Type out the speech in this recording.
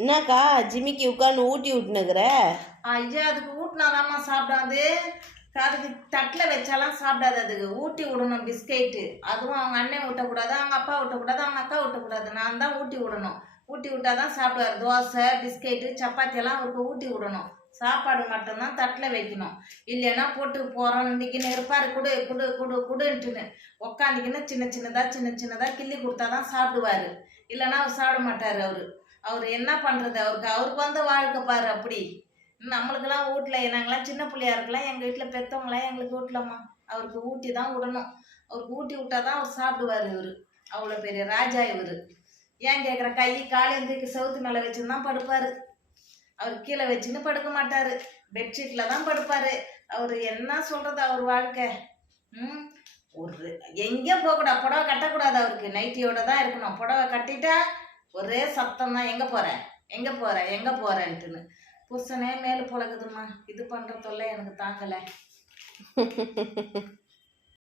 என்னக்கா ஜிமிக்கி உட்காந்து ஊட்டி விட்டுனுக்குற? ஐயா அதுக்கு ஊட்டினாதாம்மா சாப்பிடாது. அதுக்கு தட்டில் வச்சாலாம் சாப்பிடாது. அதுக்கு ஊட்டி விடணும் பிஸ்கெட்டு. அதுவும் அவங்க அண்ணன் ஊட்டக்கூடாது, அவங்க அப்பா ஊட்டக்கூடாது, அவங்க அக்கா ஊட்டக்கூடாது. நான் தான் ஊட்டி விடணும். ஊட்டி விட்டால் தான் சாப்பிடுவார். தோசை பிஸ்கெட்டு சப்பாத்தியெல்லாம் அவருக்கு ஊட்டி விடணும். சாப்பாடு மட்டும்தான் தட்டில் வைக்கணும். இல்லைன்னா போட்டு போகிறோன்னிக்கின்னு இருப்பார். குடு குடு குடு குடுன்ட்டுன்னு உக்காந்திக்கின்னு சின்ன சின்னதாக கிள்ளி கொடுத்தா தான் சாப்பிடுவார். இல்லைன்னா அவர் சாப்பிட மாட்டார். அவர் என்ன பண்ணுறது? அவருக்கு வந்து வாழ்க்கை பாரு அப்படி. நம்மளுக்கெல்லாம் வீட்டில் நாங்களாம் சின்ன பிள்ளையா இருக்கலாம், எங்கள் வீட்டில் பெற்றவங்களாம் எங்களுக்கு ஊட்டலம்மா. அவருக்கு ஊட்டி தான் விடணும். அவருக்கு ஊட்டி விட்டா தான் அவர் சாப்பிடுவார். அவ்வளோ பெரிய ராஜா ஏன் கேட்குற? கை கால் எந்திரிக்கு செவுத்து மேலே வச்சுன்னு தான் படுப்பார். அவர் கீழே வச்சுன்னு படுக்க மாட்டார், பெட்ஷீட்டில் தான் படுப்பார். அவர் என்ன சொல்கிறது அவர் வாழ்க்கை? ஒரு எங்கேயும் போகக்கூடாது, புடவை கட்டக்கூடாது. அவருக்கு நைட்டியோட தான் இருக்கணும். புடவை கட்டிட்டா ஒரே சத்தம் தான், எங்கே போகிறேன்ட்டுன்னு. புருஷனே மேலே பழகுதுமா. இது பண்ணுற தொல்லை எனக்கு தாங்கலை.